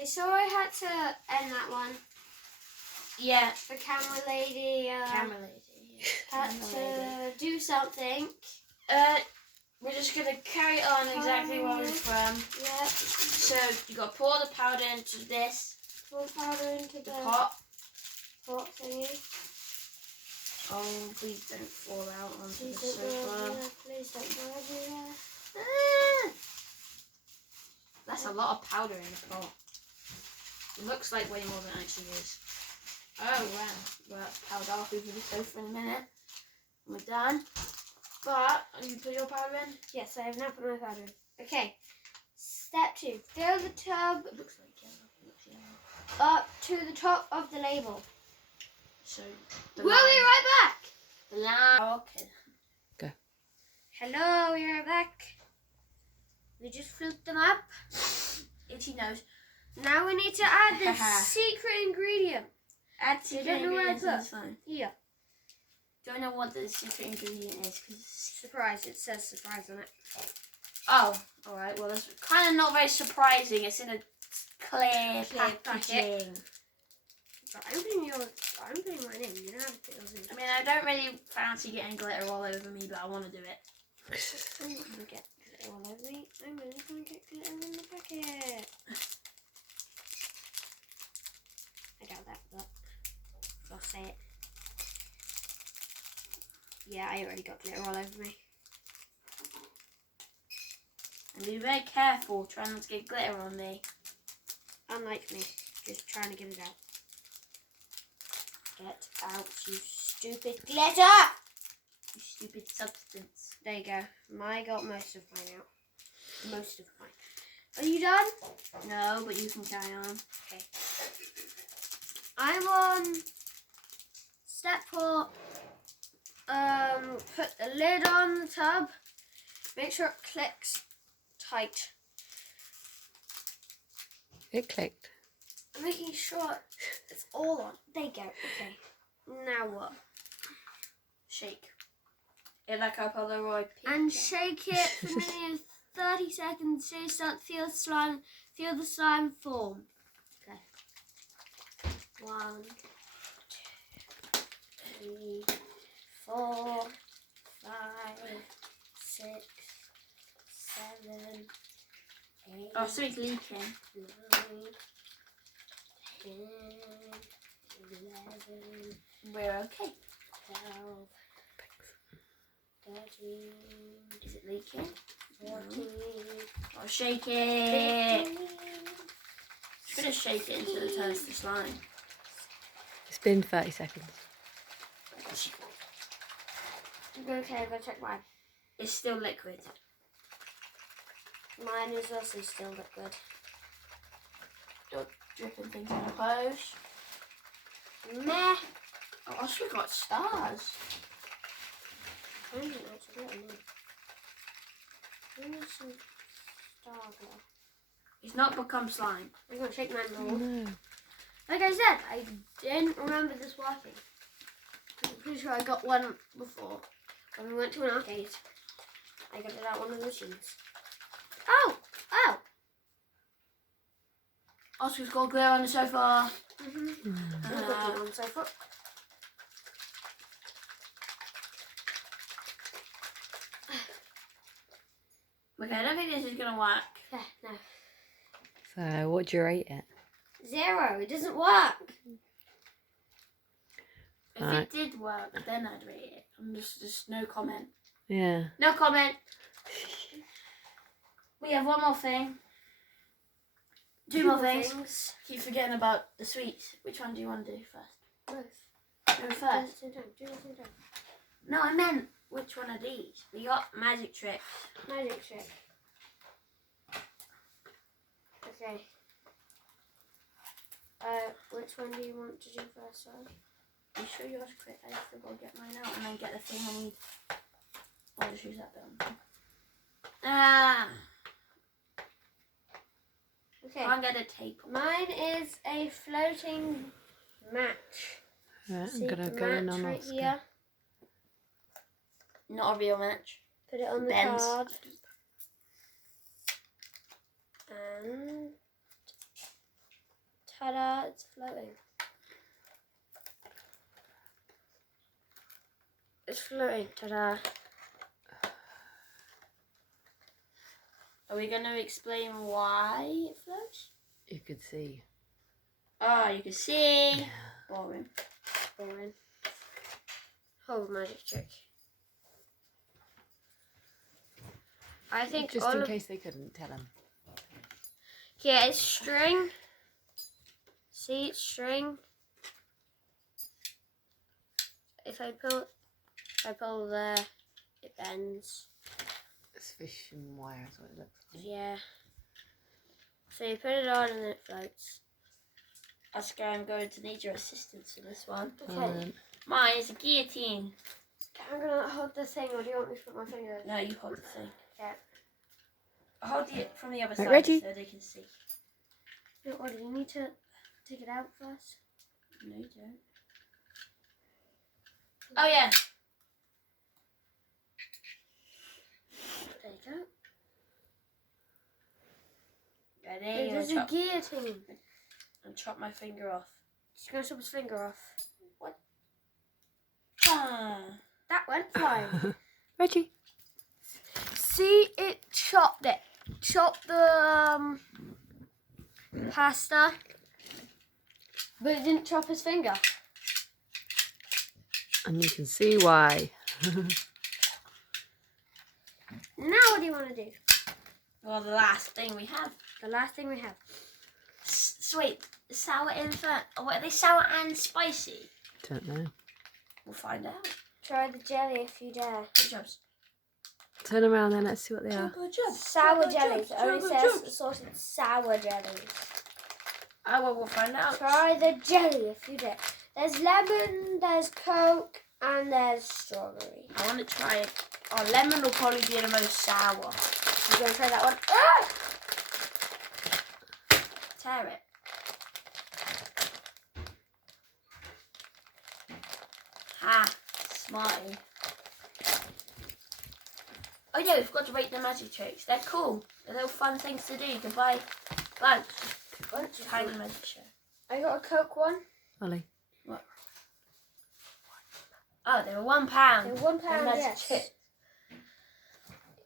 Okay, so I had to end that one. Yeah. The camera lady. Had to do something. We're just gonna carry on exactly where we're from. Yeah. So you got to pour the powder into this. Pour powder into the pot thingy. Oh, please don't fall out onto the sofa. Please don't go everywhere. That's a lot of powder in the pot. It looks like way more than it actually is. Oh wow. Well, that's powder off over the sofa in a minute. We're done. But, have you put your powder in? Yes, I have now put my powder in. Okay. Step 2. Fill the tub It looks like yellow. It looks yellow. up to the top of the label. So, we'll be right back. The line. Okay. Go. Hello, we are back. We just flipped them up. Itchy nose. Now we need to add the secret ingredient. Add secret ingredients. That's fine. Here. Don't know what the secret ingredient is because surprise. It says surprise on it. Oh, all right. Well, that's kind of not very surprising. It's in a clear packaging. But I'm putting my name. You don't have to put yours in. I mean, I don't really fancy getting glitter all over me, but I want to do it. I'm not gonna get glitter all over me. I'm only gonna get glitter in the packet. I doubt that, but I'll say it. Yeah, I already got glitter all over me. And be very careful, try not to get glitter on me. Unlike me, just trying to get it out. Get out, you stupid glitter! You stupid substance. There you go. I got most of mine out. Most of mine. Are you done? No, but you can carry on. Okay. I'm on step 4. Put the lid on the tub. Make sure it clicks tight. It clicked. I'm making sure it's all on. There you go. Okay. Now what? Shake. It like a Polaroid picture. And shake it for a minute of 30 seconds so you start to feel the slime form. Okay. 1, 2, 3, 4, 5, 6, 7, 8. Oh, so it's leaking. 9, 10, 11. We're okay. 12, 13. Is it leaking? 14. Oh, shake it. 15. Just gonna shake it until it turns to slime. It's been 30 seconds. Okay, I'm gonna check mine. It's still liquid. Mine is also still liquid. Still dripping things in the clothes. Meh. Oh, I also got stars. I didn't actually get them. Where's some star glow? It's not become slime. I'm gonna shake mine more. No. Like I said, I didn't remember this working. I'm pretty sure I got one before. When we went to an arcade, I got it out one of the machines. Oh! Oh! Oscar's got glitter on the sofa. Mm-hmm. I'll put it on the sofa. Okay, I don't think this is gonna work. Yeah, no. So, what do you rate it? 0. It doesn't work. If Right. it did work, then I'd rate it. I'm just no comment. Yeah. No comment. We have one more thing. Two more things. Keep forgetting about the sweets. Which one do you want to do first? Both. Do it Do first. the same time. No, I meant which one of these? We got magic tricks. Magic trick. Okay. Which one do you want to do first, sorry? You sure yours quick? I have to go get mine out and then get the thing I need. I'll just use that bit. Ah! Okay. Can't get a tape. Mine is a floating match. Right, See I'm gonna the go in match on right Oscar. here. Not a real match. Put it on the Bends. card. And Ta-da! It's floating. It's floating. Ta-da! Are we going to explain why it floats? You could see. Oh, you can see. Boring. Boring. Whole magic trick. I think Just all in of case they couldn't tell him. yeah, it's string. See, it's string. If I pull there, it bends. It's fish and wire is what it looks like. Yeah. So you put it on and then it floats. Oscar, I'm going to need your assistance for this one. Okay. Mine is a guillotine. I'm gonna hold the thing, or do you want me to put my finger? No, you hold the thing. Okay. Hold it from the other Right, side Reggie? so they can see. No, or do you need to take it out first? No, you don't. Oh, yeah. There you go. Ready? There's a guillotine. And chop my finger off. Just gonna chop his finger off. Ah. That went fine. Reggie. See, it chopped it. Chopped the pasta, but it didn't chop his finger. And you can see why. Now what do you want to do? Well, the last thing we have. The last thing we have. Sweet. Sour infant. What are they? Sour and spicy? Don't know. We'll find out. Try the jelly if you dare. Good jobs. Turn around then, let's see what they are. Good jobs. Sour Good jellies. jobs. It only Good says jobs. assorted sour jellies. Oh, well, we'll find out. Try the jelly if you dare. There's lemon, there's Coke, and there's strawberry. I want to try it. Oh, lemon will probably be the most sour. You gonna try that one? Ah! Tear it. Ha, smarty. Oh yeah, we forgot to rate the magic tricks. They're cool. They're little fun things to do. You can buy lunch. Tiny magic trick. I got a Coke one. Ollie. Oh, they were £1. They're £1, They're magic yes. tricks.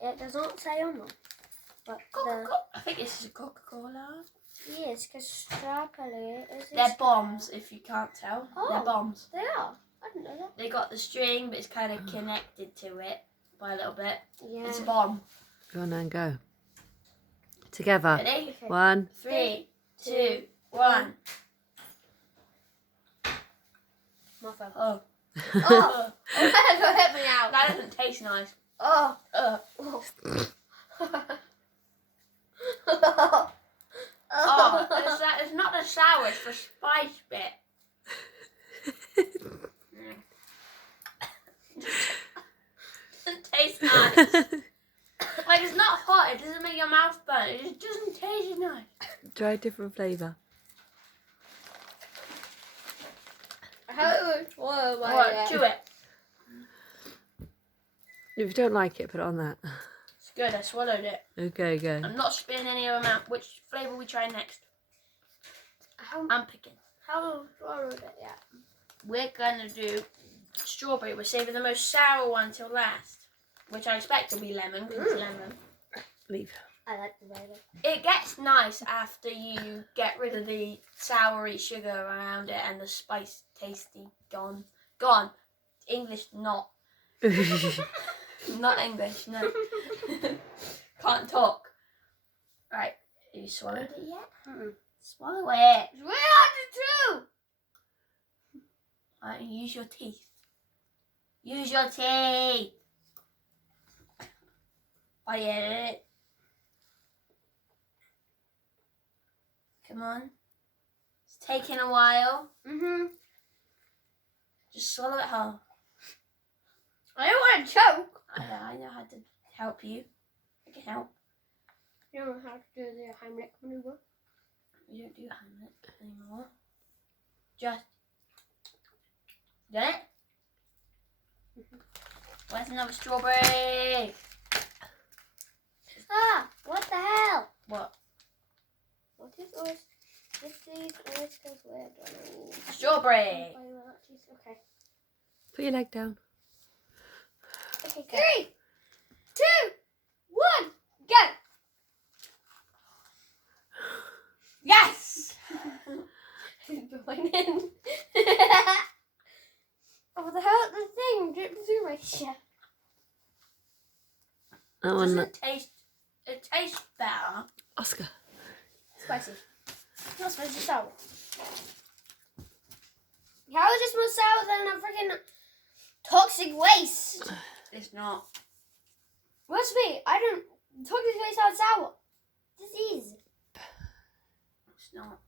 It does not say on them. But I think this is a Coca-Cola. yes, because strawberry is. They're bombs, if you can't tell. Oh. They're bombs. They are. I didn't know that. They got the string, but it's kind of connected to it by a little bit. Yeah. It's a bomb. Go on and go. Together. Ready? Okay. 1. 3, 2, 1. My phone. Oh. Oh! Don't hit me out. That doesn't taste nice. Oh. Oh. Oh. Oh, it's not the sour, it's the spice bit. Doesn't taste nice. Like, it's not hot, it doesn't make your mouth burn, it just doesn't taste nice. Try a different flavour. How it would swallow my Alright, chew it. If you don't like it, put it on that. It's good, I swallowed it. Okay, go. I'm not spitting any of them out. Which flavour we try next? I'm picking. How swallowed it yet? We're gonna do strawberry. We're saving the most sour one till last, which I expect will be lemon because it's lemon. Leave. I like the baby. It gets nice after you get rid of the soury sugar around it and the spice tasty gone. Gone. English not. Not English, no. Can't talk. Right. Have you swallowed it yet? Swallow it. It's really hard to chew. Right, use your teeth. Use your teeth. Bite it. Come on. It's taking a while. Just swallow it whole. I don't want to choke. I know how to help you. I can help. You don't know how to do the Heimlich maneuver. We don't do Hamlet anymore. Just. Get it? Where's another strawberry? Ah! What the hell? What? What is yours? This is weird. Strawberry. Okay. Put your leg down. Okay. 3, 2, 1, go. Yes. Going in. Oh, the hell, the thing dripped through my shirt. That one. Doesn't taste. It tastes better. Oscar. Spicy. Not spicy, sour. How is this more sour than a freaking toxic waste? It's not. What's me? I don't. Toxic waste sounds sour. Disease. It's not.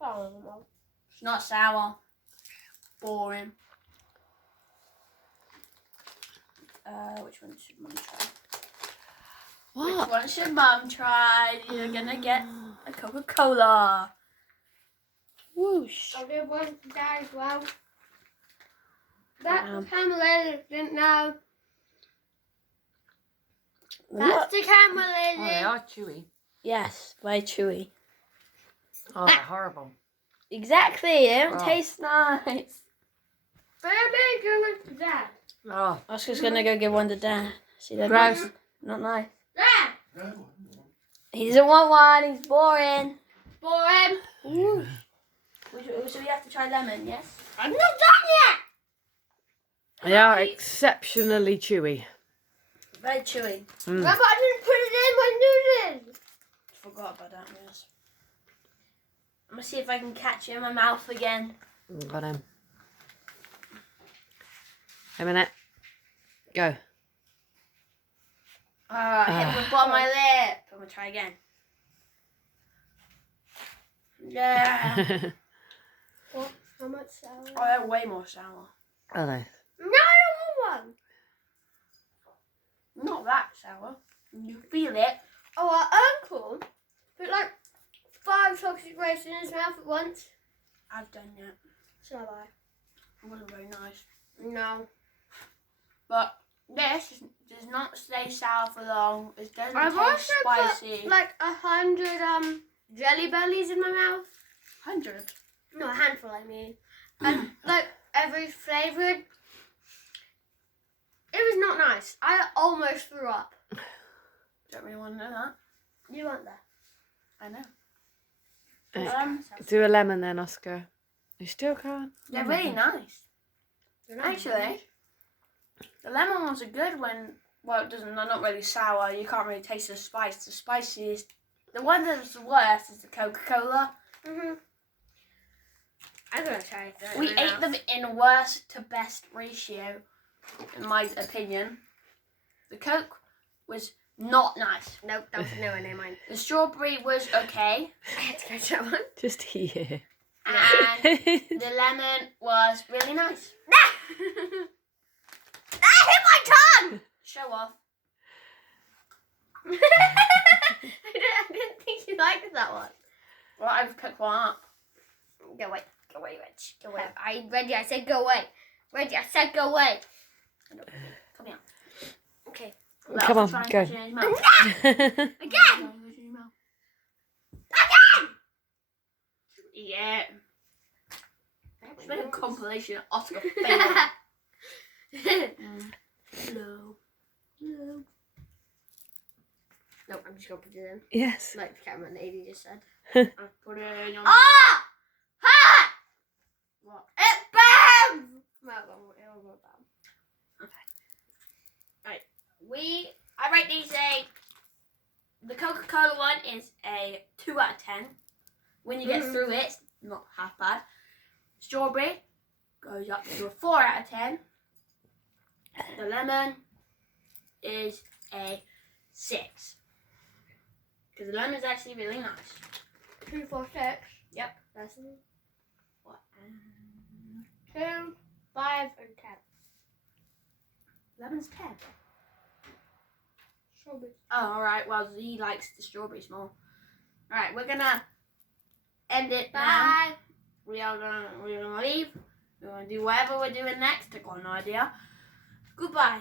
Oh, no. It's not sour. Boring. Which one should Mum try? What? Which one should Mum try? You're gonna get a Coca-Cola. Whoosh. I'll do one for Dad as well. That's the camera didn't know. That's the camera Oh, they lady. are chewy. Yes, very chewy. Oh, they're horrible. Exactly, it don't Oh. taste nice. But I'm going to Dad. Oh, Oscar's gonna go give one to Dad. See that? gross. Not nice. Dad! He doesn't want one, he's boring. Boring. So we have to try lemon, yes? I'm not done yet. They are exceptionally chewy. Very chewy. Mm. Remember, I didn't put it in my noodles. Forgot about that, yes. I'm gonna see if I can catch it in my mouth again. Got him. A minute. Go. Hit the bottom of my lip. I'm gonna try again. Yeah. What? How much sour? Oh, they're way more sour. Are they? No, I don't want one. Not that sour. You feel it. Oh, our uncle put like 5 toxic waste in his mouth at once. I've done it. So have I. It wasn't very nice. No. But this does not stay sour for long. It doesn't I've taste also spicy. put like 100 jelly bellies in my mouth. 100. No, a handful, I mean. And like every flavoured. It was not nice. I almost threw up. Don't really want to know that. You weren't there. I know. Do a lemon then, Oscar. You still can't? They're really nice. They're not Actually, the lemon ones are good when, well, it doesn't, they're not really sour. You can't really taste the spice. The spiciest, the one that's the worst is the Coca-Cola. I'm gonna try it. We ate them in worst to best ratio, in my opinion. The Coke was not nice. Nope, that was nowhere near mine. The strawberry was okay. I had to go to that one. Just here. And the lemon was really nice. That hit my tongue! Show off. I didn't think you liked that one. Well, I've cooked one up. Go away, Reg. Go away. Reggie, I said go away. Reggie, I said go away. Come here. Okay. Come on, Try and go. put it in his mouth. Again! Again! Yeah. Let's make a compilation of Oscar failure. Hello. Hello. Nope, I'm just gonna put it in. Yes. Like the camera lady just said. I put it in your mouth. Ah! Ha! What? It burned! No, it won't burn. Okay. Right. I rate these the Coca-Cola one is a 2 out of 10. When you get through it, it's not half bad. Strawberry goes up to a 4 out of 10. The lemon is a 6. Because the lemon is actually really nice. 2, 4, 6. Yep. That's What? 2, 5, and 10. Lemon's 10. Strawberry. Oh, alright. Well, he likes the strawberries more. Alright, we're gonna end it now. Bye. We're gonna leave. We're gonna do whatever we're doing next. I got no idea. Goodbye.